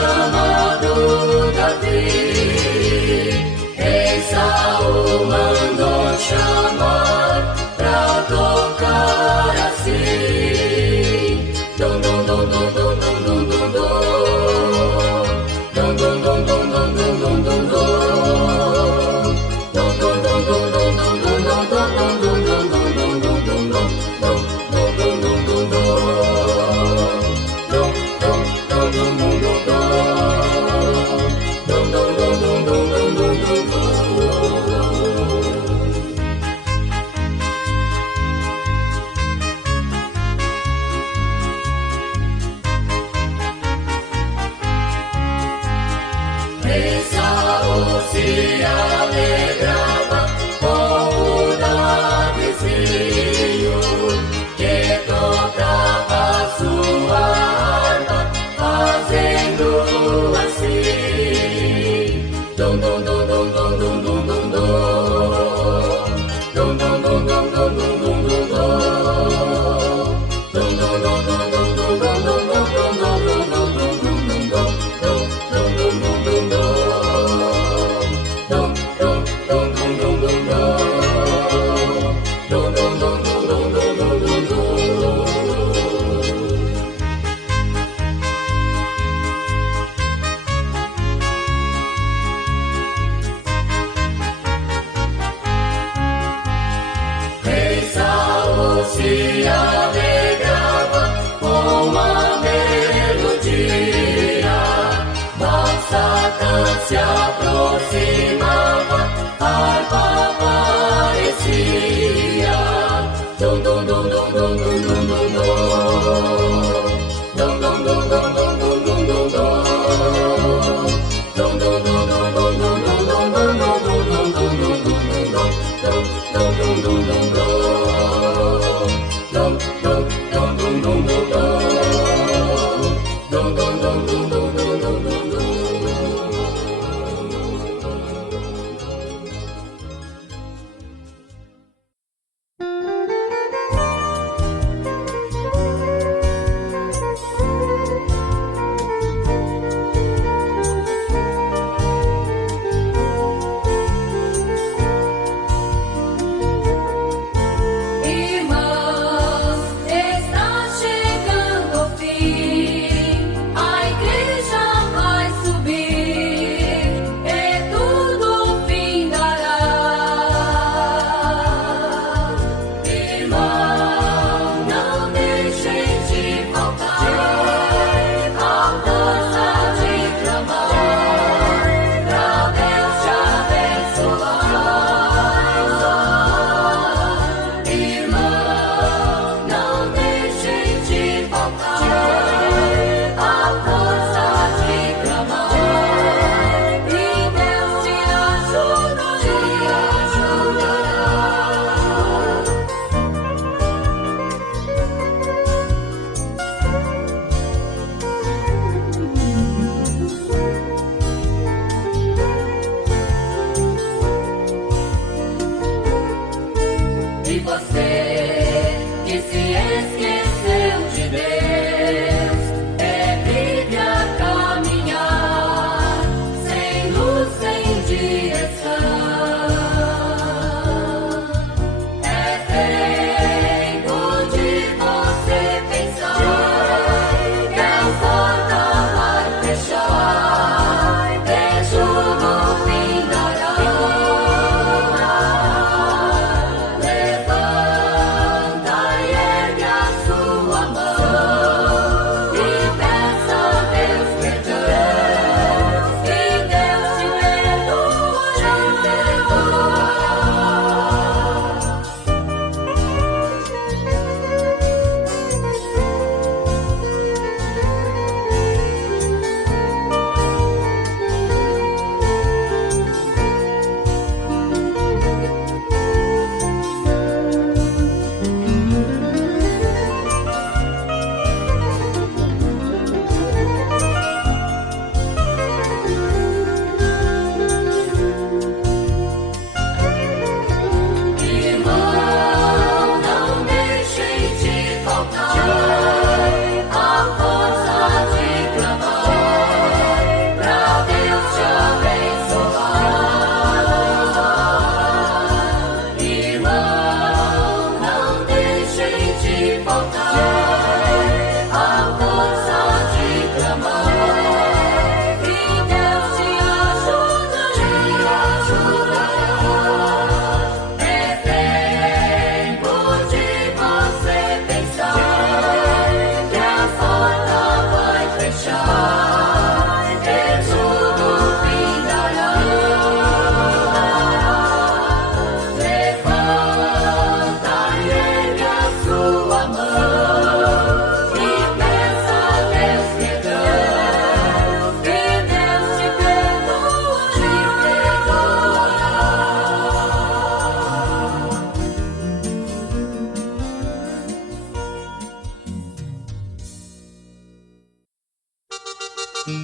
chamado Davi, rei Saul mandou chamar pra tocar assim. Dom, dom, dom, dom, dom, dom, dom, dom, dom. Dom, dom, dom, dom, dom, dom, dom, dom, dom. Dom, dom, dom, dom, dom, dom, dom, dom, dom, dom, dom, dom, dom, dom, dom, Rei Saul se alegrava com o Davizinho, que tocava sua harpa, fazendo assim. Dom, dom, dom, dom, dom, dom, dom, dom, dom. Dom, dom, dom, dom, dom, dom, dom, dom, dom. Dom, dom, dom, dom, dom, dom, dom, dom, dom, dom, dom, dom, Jacó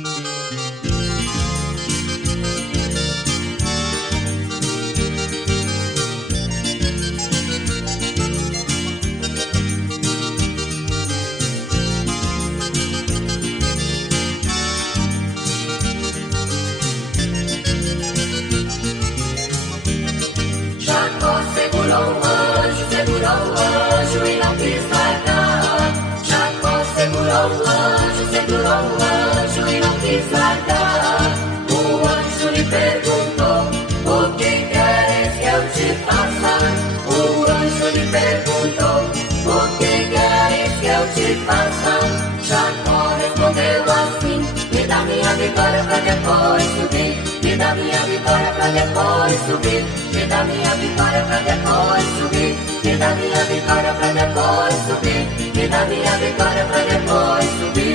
segurou o anjo e não quis largar. Jacó segurou o anjo e não quis largar. O anjo lhe perguntou: o que queres que eu te faça? O anjo lhe perguntou: o que queres que eu te faça? Jacó respondeu assim: me dá minha vitória pra depois subir. Me dá minha vitória pra depois subir. Me dá minha vitória pra depois subir. Me dá minha vitória pra depois subir. Me dá minha vitória pra depois subir.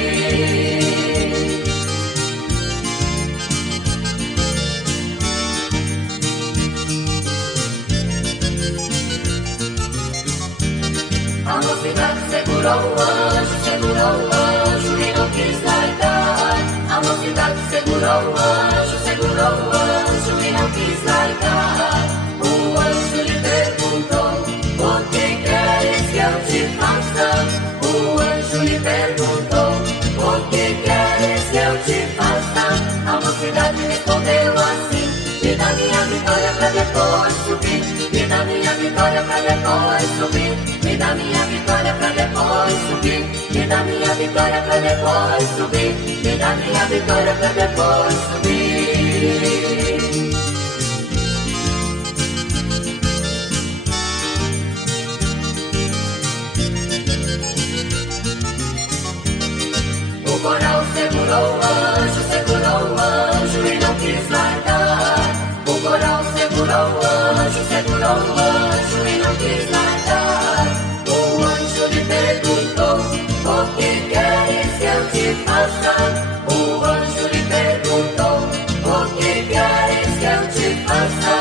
A mocidade segurou o anjo e não quis largar. A mocidade segurou o anjo e não quis largar. O anjo lhe perguntou: o que queres que eu te faça? O anjo lhe perguntou: o que queres que eu te faça? A mocidade respondeu assim: me dá minha vitória pra depois subir. Me dá minha vitória pra depois subir. Me dá minha vitória pra depois subir. Me dá minha vitória pra depois subir. Me dá minha vitória pra depois subir. O coral segurou o anjo e não quis largar. O coral segurou o anjo e não quis largar. O anjo lhe perguntou: o que queres que eu te faça? O anjo lhe perguntou: o que queres que eu te faça?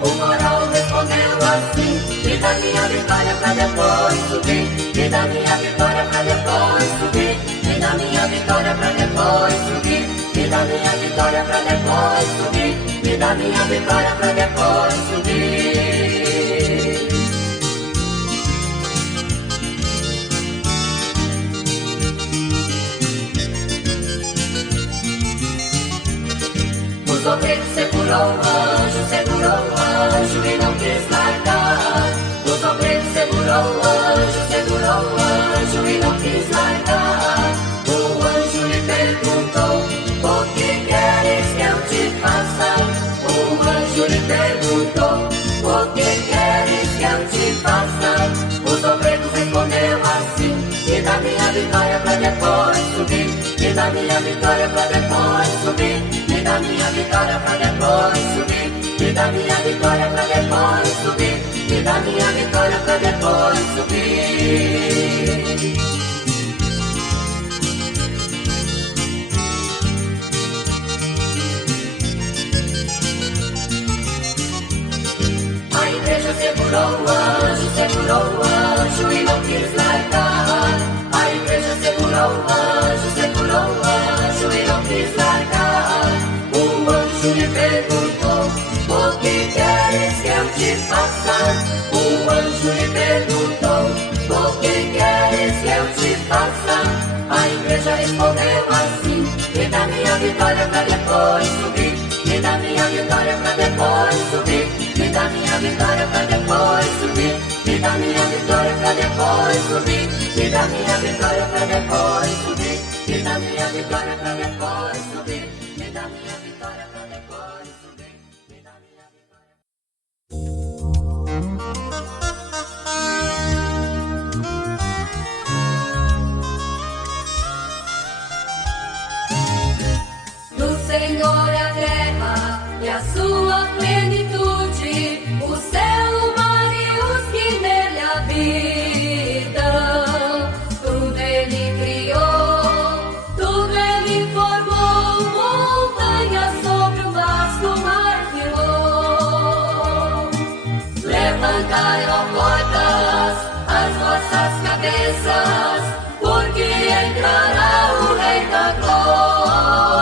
O coral respondeu assim: me dá minha vitória pra depois subir. Me dá minha vitória pra depois subir. Me dá minha vitória pra depois subir. Me dá minha vitória pra depois subir. Me dá minha vitória pra depois subir. O sobreiro segurou o anjo e não quis largar. O sobreiro segurou o anjo e não quis largar. O anjo lhe perguntou: o que queres que eu te faça? O anjo lhe perguntou: o que queres que eu te faça? O sobreiro respondeu assim: me dá minha vitória pra depois subir. Me dá minha vitória pra depois subir. Me dá minha vitória pra depois subir. Me dá minha vitória pra depois subir. Me dá minha vitória pra depois subir. A igreja segurou o anjo e não quis largar. A igreja segurou o anjo e não quis largar. O anjo lhe perguntou: o que queres que eu te faça? O anjo lhe perguntou: o que queres que eu te faça? A igreja respondeu assim: me dá minha vitória pra depois subir. Me dá minha vitória pra depois subir. Me dá minha vitória pra depois subir. Me dá minha vitória pra depois subir. Me dá minha vitória pra depois subir. Me dá minha vitória pra depois subir. Me dá minha vitória pra depois subir. Me dá minha Do Senhor é a terra e a sua plenitude, o céu, o mar e os que nele habitam. Tudo ele criou, tudo ele formou, montanhas sobre o vasto mar firmou. Levantai, ó portas, as vossas cabeças, porque entrará o Rei da Glória.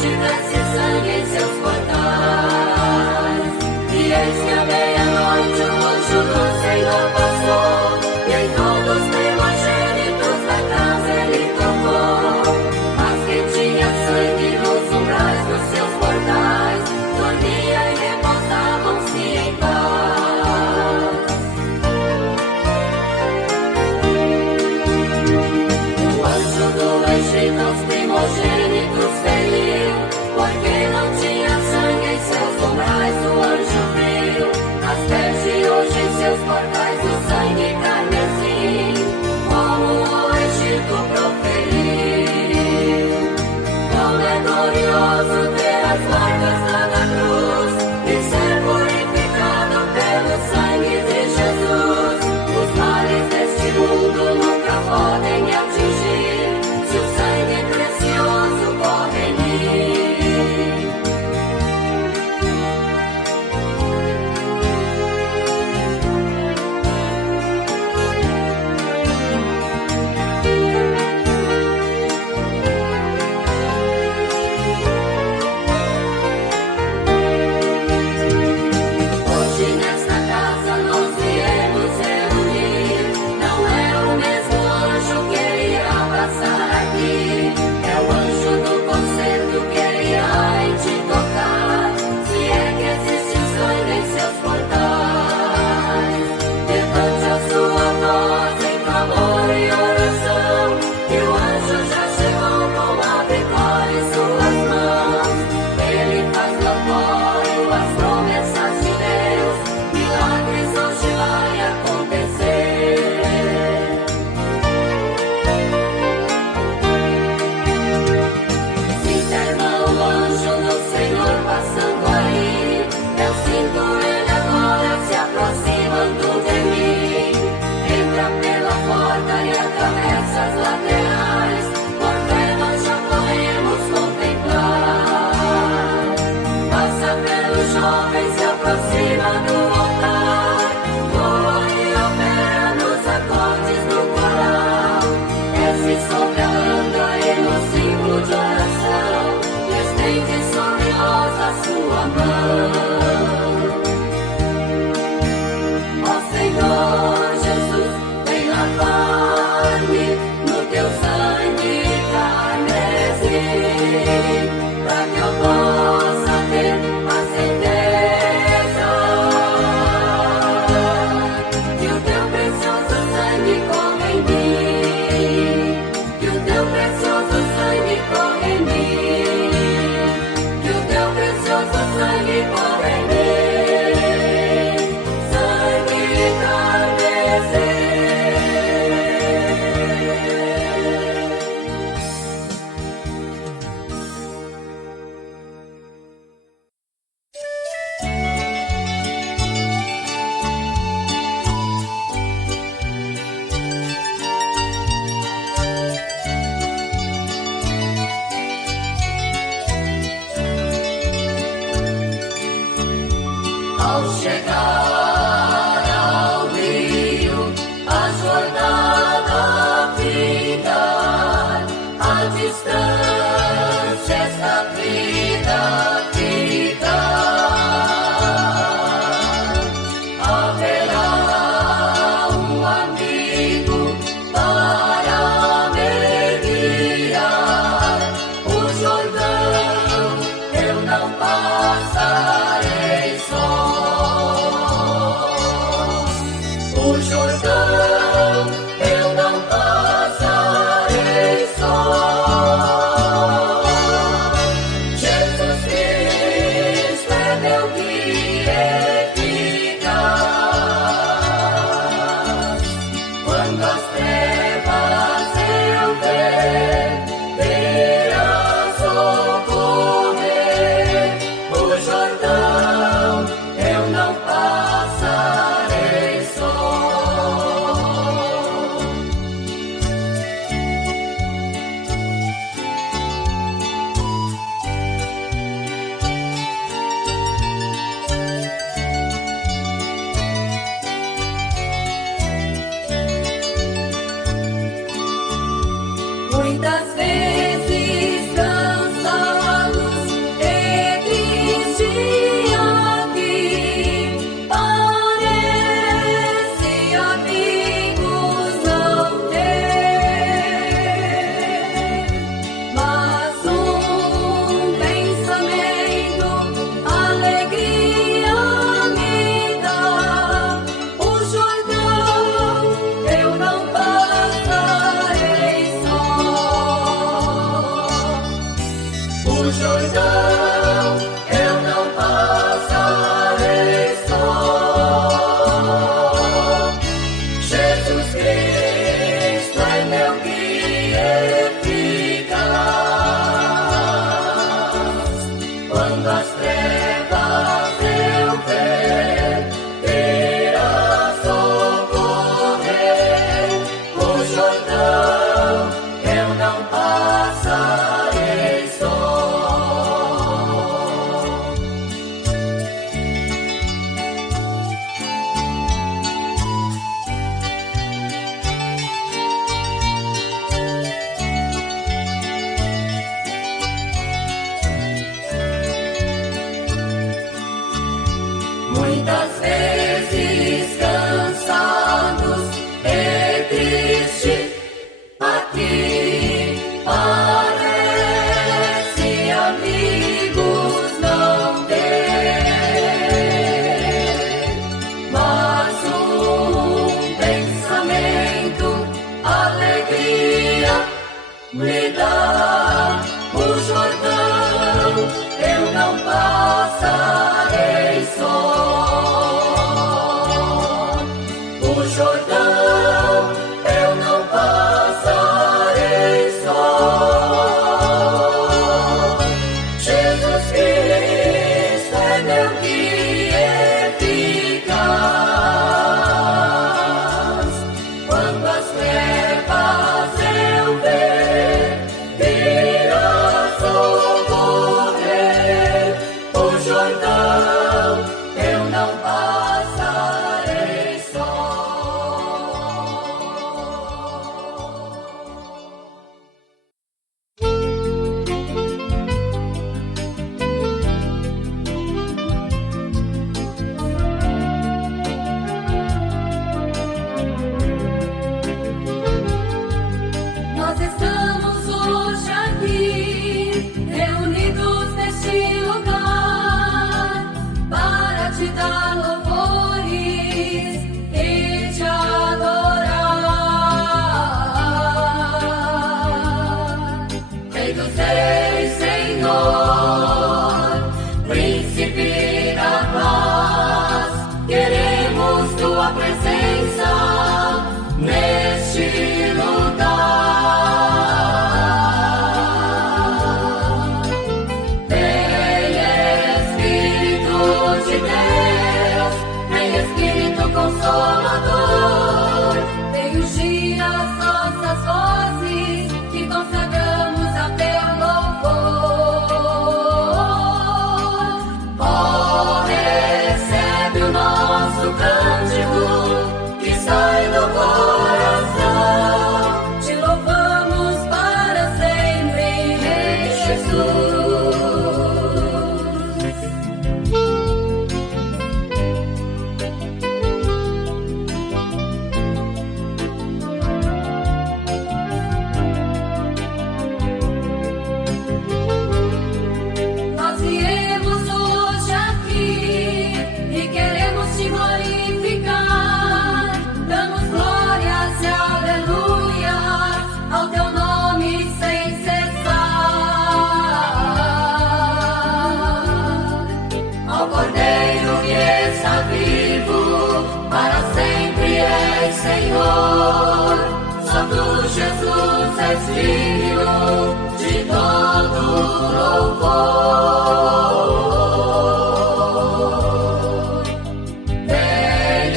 tivesse sangue em seus portais. E eis que à meia-noite o anjo do Senhor passou, e em todos os primogênitos da casa ele tocou. Mas quem tinha sangue nos umbrais dos seus portais, dormia e repousavam-se em paz. O anjo do Egito aos primogênitos feriu, porque não tinha sangue em seus umbrais, o anjo viu. Asperge hoje em seus portais o sangue carmesim, como o Egito proferiu. Como é glorioso ter as marcas lá da cruz e ser purificado pelo sangue de Jesus. Os males deste mundo nunca podem me atingir, se o sangue precioso corre em mim. Hoje nesta casa nós viemos reunir, não é o mesmo anjo que irá passar aqui, é o anjo do concerto que irá em te tocar, se é que existe sangue em seus portais. Levante a sua voz em clamor e oração, que o anjo já chegou com a vitória em suas mãos. Ele faz notório as promessas de Deus, milagres hoje vai acontecer. Sinta, irmão, o anjo do Senhor passando aí, eu sinto ele agora se aproximando de mim. Entra pela porta e atravessa as laterais, por fé nós já podemos contemplar. Passa pelos jovens, se aproxima do altar, voa e opera nos acordes do coral. Desce sobre a anda e no símbolo de oração, estende sobre nós a sua mão. Ó Senhor Jesus, vem lavar-me no teu sangue carmesim, pra que eu possa ter a certeza que o teu precioso sangue corre em mim, que o teu precioso sangue corre em mim, que o teu precioso sangue corre em mim, sangue carmesim. Ao chegar ao rio, a jornada findar, a distância esta vida quitar. Haverá um amigo para me guiar, o Jordão eu não passarei só. O Jordão eu não passarei só. Jesus Cristo é meu guia eficaz. Quando as trevas eu ver, virá socorrer. O Jordão o Jordão, eu não passarei só. Jesus Cristo é meu guia eficaz. Quando as trevas eu ver, irá socorrer. O Jordão, eu não passarei só. Muitas vezes cansados e tristes, aqui parece amigos não ter, mas pensamento, alegria me dá. O Jordão, eu não passarei só. O Jordão, eu não passarei só. Jesus Cristo é meu guia eficaz. Quando as trevas eu ver, irá socorrer. O Jordão, eu não passarei só. Nós estamos hoje aqui, reunidos neste lugar, para te dar louvores e te adorar. Rei dos reis, Senhor, Príncipe da paz, queremos tua presença neste lugar. Vem Espírito de Deus, vem Espírito Consolador, vem ungir as nossas vozes que consagramos a teu louvor. Oh, recebe o nosso cântico que sai do coração. Te louvamos para sempre, Rei Jesus. Nós viemos hoje aqui e queremos te glorificar. Damos glórias e aleluias ao teu nome sem cessar. Ao Cordeiro que está vivo, para sempre és Senhor. Só tu, Jesus, és digno de todo louvor. Vem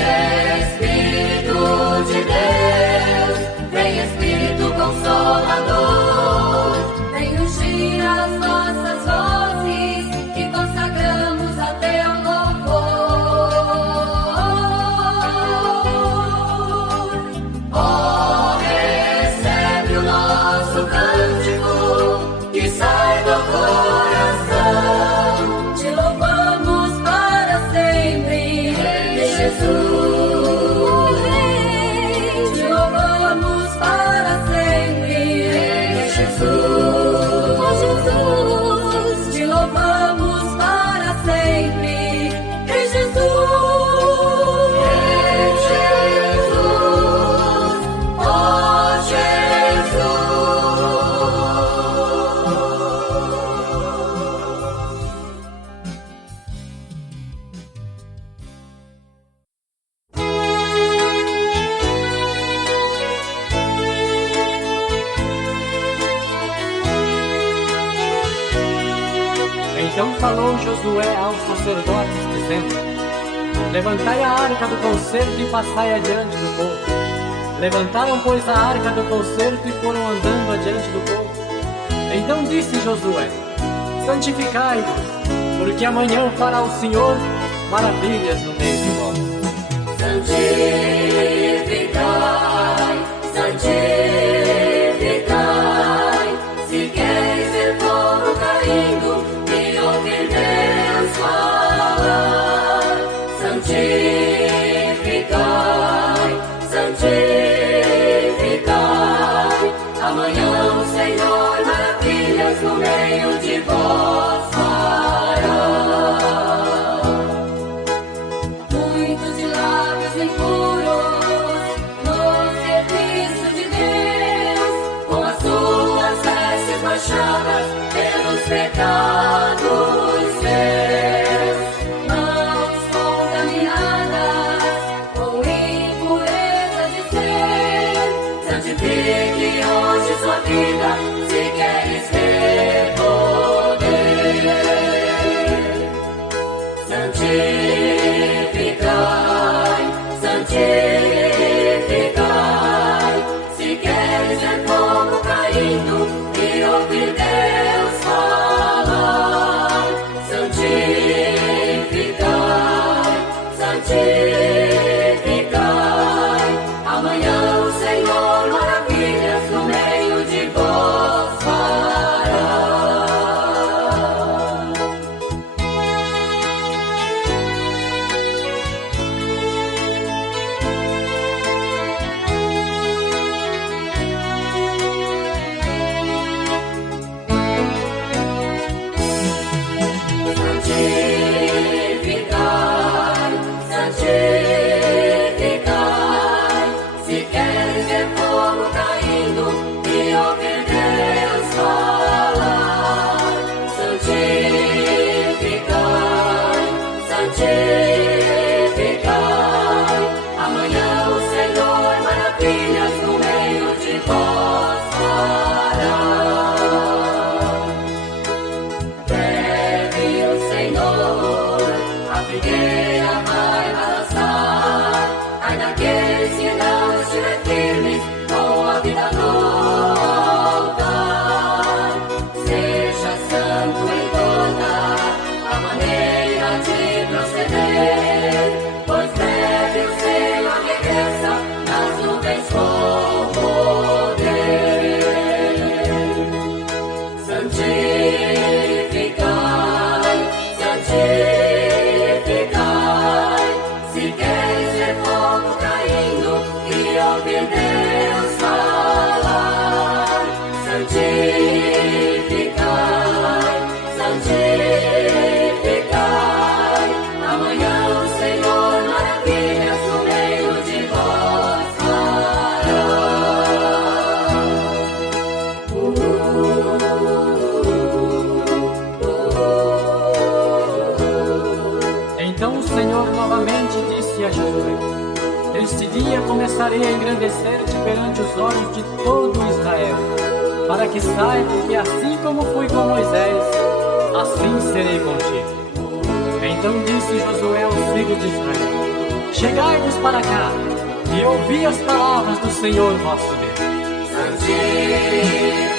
Espírito de Deus, vem Espírito Consolador, vem ungir as nossas vozes que consagramos a teu louvor. Oh, recebe o nosso cântico Então falou Josué aos sacerdotes, dizendo: levantai a arca do concerto e passai adiante do povo. Levantaram, pois, a arca do concerto e foram andando adiante do povo. Então disse Josué: santificai-vos, porque amanhã fará o Senhor maravilhas no meio de vós. Santificai, santificai, se queres ver fogo caindo e ouvir Deus falar. Santificai, santificai, amanhã o Senhor maravilhas no meio de vós fará. Muitos de lábios impuros no serviço de Deus, com as suas vestes manchadas pelos pecados seus, mãos contaminadas com impureza de ser. Santifique hoje sua vida, se queres ver poder. Santificai, santificai, se queres ver fogo caindo e ouvir Deus falar. Santificai, santificai, amanhã o Senhor maravilhas no meio de vós fará. Santificai, santificai, se queres ver fogo caindo e ouvir Deus falar. Santificai, santificai, amanhã o Senhor maravilhas no meio de vós fará. Breve o Senhor a figueira vai balançar, ai daqueles que não estiver firmes com a vida no altar. Seja santo em toda a maneira de proceder, pois breve o Senhor regressa nas nuvens com poder. Santificai, santificai, se queres ver fogo caindo e ouvir Deus falar. Santificai, santificai, amanhã o Senhor maravilhas no meio de vós fará. Então o Senhor novamente disse a Josué: este dia começarei a engrandecer-te perante os olhos de todo Israel, para que saibam que assim como fui com Moisés, assim serei contigo. Então disse Josué aos filhos de Israel: chegai-vos para cá e ouvi as palavras do Senhor vosso Deus. Santificai,